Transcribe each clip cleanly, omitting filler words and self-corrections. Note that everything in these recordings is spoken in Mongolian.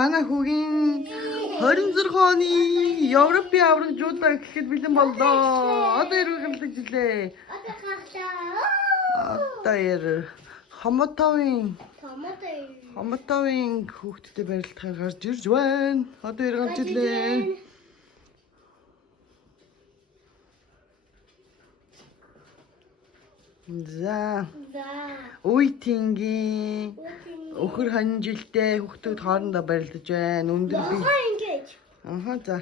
манай хүүгийн 26 оны Европын авраг жуулаа гэхэд бэлэн боллоо. Одоо ирүүлж илээ. Одоо Хамотовын хүүхдэд барилдахаар гарч ирж байна. Одоо ирүүлж илээ. За. Үйтингийн өхөр ханжилтэй хүүхдүүд хоорондоо барилдаж байна. Өндөр бий. Аха за.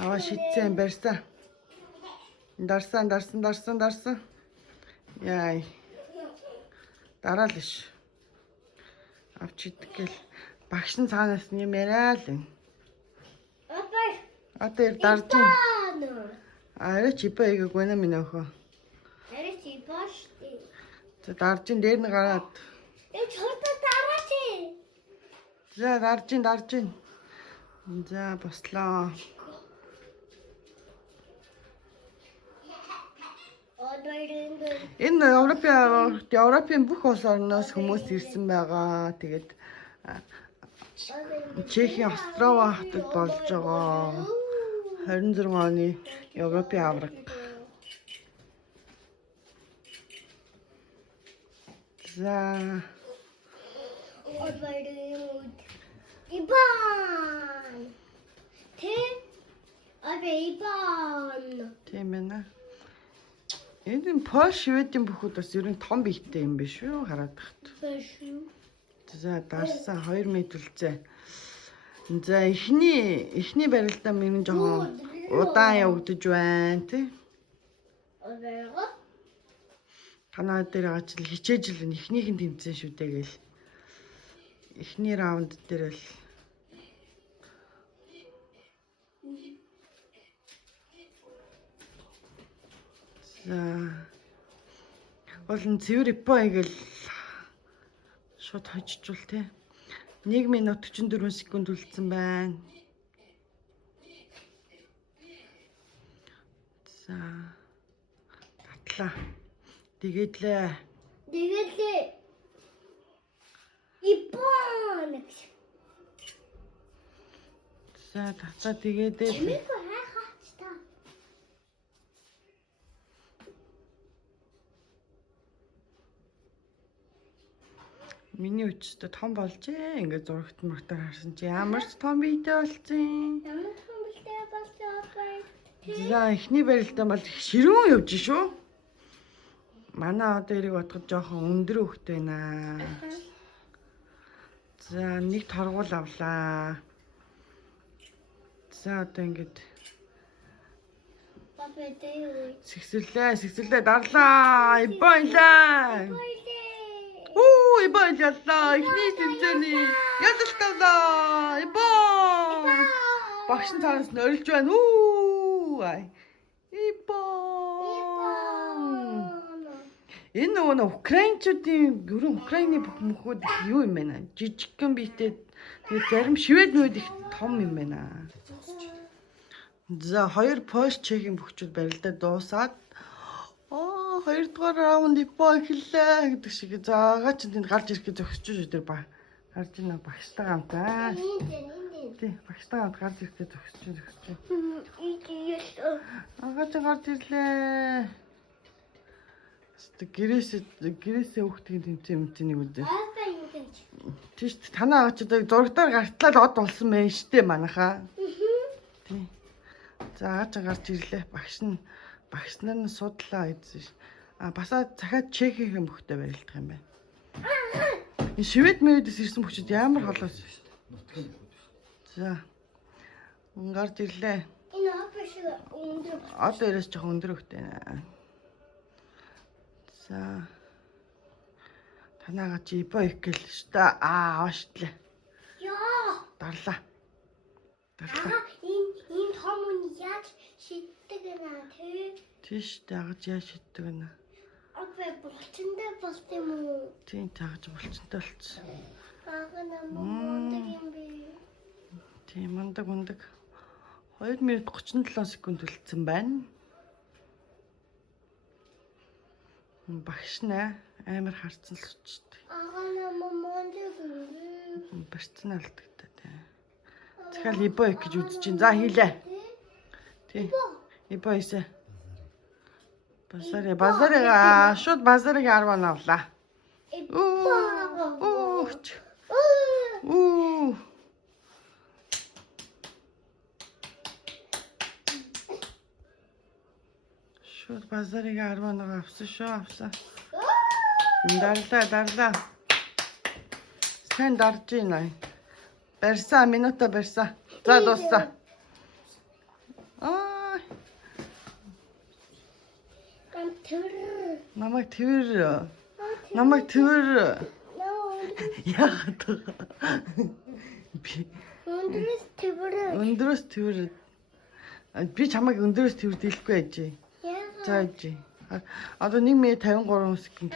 Аваа шидсэн барьсан. Дарсан. Яй. Дараа л ш. Авч идэх гэл багш нь цаанаас юм яриа л. Одоо дарж байна. Арай чипа игэхгүй нэ минь өхөө. Арай чипа штий. За дарж ин дээр нь гараад. Чорта дараач. За дарж ин. За бослоо. Энэ Европын бүх улс орноос хүмүүс ирсэн байгаа. Тэгээд Чехийн Острова хотод болж байгаа 26 оны Европын авраг. За. Ибан. Тийм ээ. Энэ Польш Шведийн бүхүүд бас ер нь том биетэй юм биш үү хараад тахт. Биш үү? За дарсан 2 мэдрэлцээ. За эхний барилдаа минь жоохон удаан явагдаж байна тий. Танаа дээр ажил хичээж л эхнийх нь тэмцэн шүү дээ гээл. Эхний раунд дээр л за болон цэвэр ипо гэл шууд хожижвол те 1 минут 44 секунд үлдсэн байна. За татлаа. Тэгээдлээ. Ипон. За татлаа тэгээдээ. Миний өчтө том болжээ. Ингээд зурагт мартаа харсан чи ямар ч том биетэй болсон. За эхний барилдаа бол ширүүн явж шүү. Манай одоо эрийг бодоход жоохон өндөр хөхтэй байна. За нэг торгуул авлаа. За одоо ингээд сэгсэлээ дарлаа. Ибонлаа. Ибон яллаа. Эхний тэмцээний ядалталаа. Ибон. Багш нь цаанаас нь орилж байна. Ибон. Энэ нөгөө украинчуудын ерөн Украины бүх мөхүүд юу юм бэ? Жижигхэн биетэй тэгээд зарим шведнүүд их том юм байна. За 2 Польш Чехийн бүхчүүд барилдаа дуусаад 2 дугаар раунд ипо эхэллээ гэдэг шиг заагаа ч тэнд гарч ирэхэд зогсож өдөр ба. Гарч ийн багштай хамтаа. Тий, багштай хамт гарч ирэхэд зогсож. Агаа ч гарч ирлээ. Гэрээсээ хүүхдийн тэмцээний үзээ. Тийш танаа агач одоо зурагтаар гартлаа л од болсон мэн штэ манайхаа. Тий. За агач гарч ирлээ. Багш нар нь судлаа эзэн. Басаа захаад Чехийн бүхтэй барилдах юм байна. Энэ Швед мэдэс ирсэн бүхчд ямар холоос вэ? За. Гарч ирлээ. Энэ опшиг өндөр. Одоо ерөөс жоохон өндөр хөхтэй наа. За. Танаага чи ипо ихгэл ш та аашлаа. Яа. Дарлаа. Энэ том нь яаж шиддэг наа тий? Тийш дагаж яаж шиддэг наа. Апэ булчиндээ болт юм уу? Тийм тагаж булчинтай болчихсон. Мундаг юм би. Тийм мундаг. 2 минут 37 секунд үлдсэн байна. Багш нэ амар харцсан л өчтэй. Мундаг. Барьцсан алдагдаад. Захаал ибо их гэж үзэж чинь. За хийлээ. Тий. Ибо ийсэ. Базарыг шууд базарыг 10 авлаа. Оо. Шууд базарыг 10 авсан шүү авсан. Дарлаа. Сайн дарж байна. Барьсан минута барьсан. За дууссан. Намайг тэр. Яагаад? Өндрөөс тэр. Би чамайг өндрөөс тэр дэлэхгүй ажээ. За ажээ. Одоо 1.53 секунд.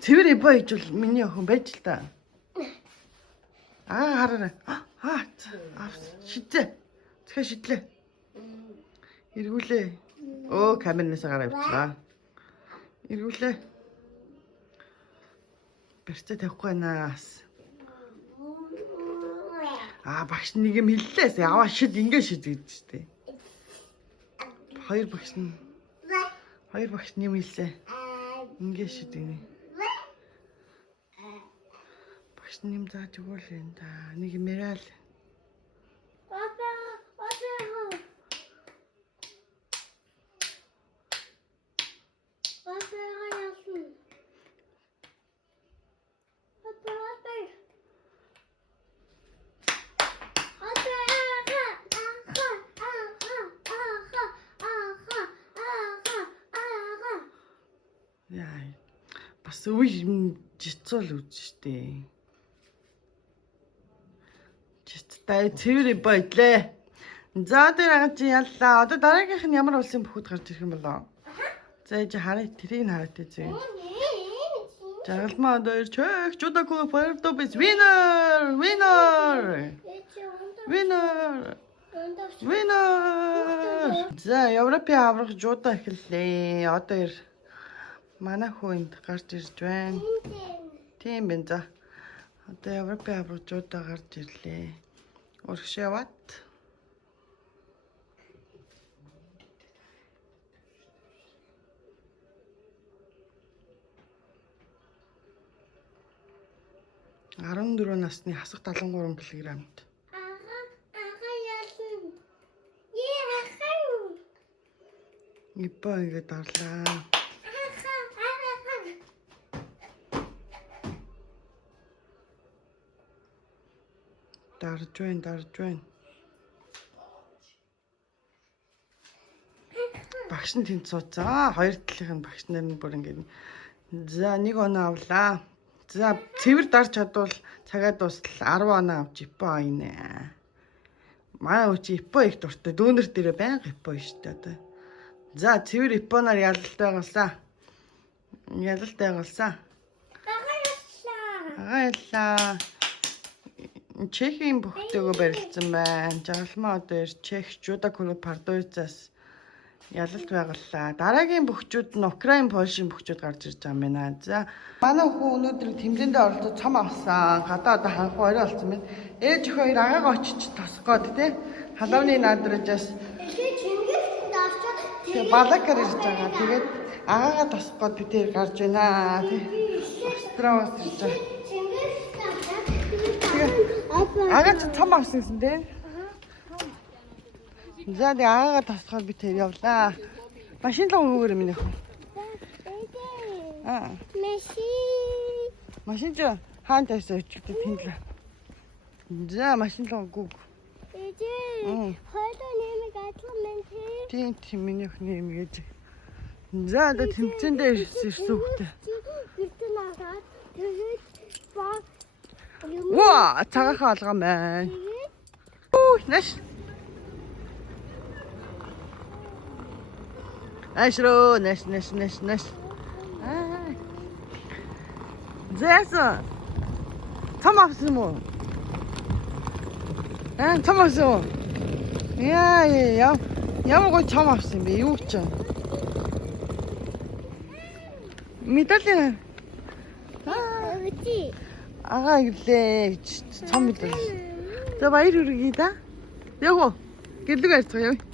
Цэвэр ибо хийж бол миний охин байж л та. Хараа. Шидэ. Цэхэ шидлээ. Эргүүлээ. Камернаас гараа авчлаа. Эргүүлээ. Барьцаа тавихгүй наас. Багш нэг юм хэллээс. Яваа шид ингэ шид гэдэг штэ. Хоёр багш юм хэллээ. Ингэ шид ингэ. Багш нэм зааж өгөөл энэ та. Нэг мэрэл. Бас үе жицэл үзчихтэй. Жицтэй цэвэр байдлаа. За тэр агаж яллаа. Одоо дараагийнх нь ямар улсын бүхүүд гарч ирэх юм болоо? За ээж хараа тэрийг хараад үзье. Жаргалмаа одоо чек Judoku Puerto-Bis winner. За Европын аврах жудо эхэллээ. Одоо манай хүнд гарч ирж байна. Тийм байна за. Одоо Европын аврах жудо гарч ирлээ. Урагш яваад. Арван насны хасах 73 кг-т. Ипа ингээд дарлаа. Дарж байна. Багш нь тэнд сууцаа. Хоёр талынх нь багш нар нь бүр ингээд. За 1 оноо авлаа. За цэвэр дарж чадвал цагаад дуустал 10 оноо авч ипо айнэ. Манай үчи ипо их дуртай. Дүүнер дээрээ байнга ипо штэ одоо. За цэвэр ипоноор ялалт байгуулсан. Агаалаа. Чехийн бүхтэйгөө барилцсан байна. Жаргалмаа одоо Чех Judoku Puerto-Bis ялалт байгууллаа. Дараагийн бүхчүүд нь Украин, Польшийн бүхчүүд гарч ирж байгаа юм байна. За манай хүн өнөөдөр тэмцээндээ оролцож цам авсан. Гадаа одоо ханхуу орой болсон байна. Ээж хоёр агаага очиж тосох гээд тий. Халуурны наадруулжаас балакар ирж байгаа. Тэгээд агаага тосох гээд бид тэр гарч байна. Тий. Австраус ирж байгаа. Агаа чи цам авсан гэсэн тий. За тэгээ агаага тосоход би тэр явлаа. Машин л өгөөр минь ах. Машин ч хаан тайсан өчигдөө тэнд л. За машин л өгөө. Хоёроо нэмэг адлан мэн тий. Миний өх нэмэж. За одоо тэмцээндээ ирсэн хүүхдээ. Гэртээ нагаад тэгээд баг. Ваа, цагаахаа алган байна. Нэш. Ашро, нэш. Зэсо. Цам авсан уу? Цам авсан уу? Яа. Ямар гоо цам авсан бэ? Юу ч. Медаль. Агаа ирлээ. Цам мэдээ. За баяр хүргэе да. Яах вэ? Гэрлэг арцгаа яв.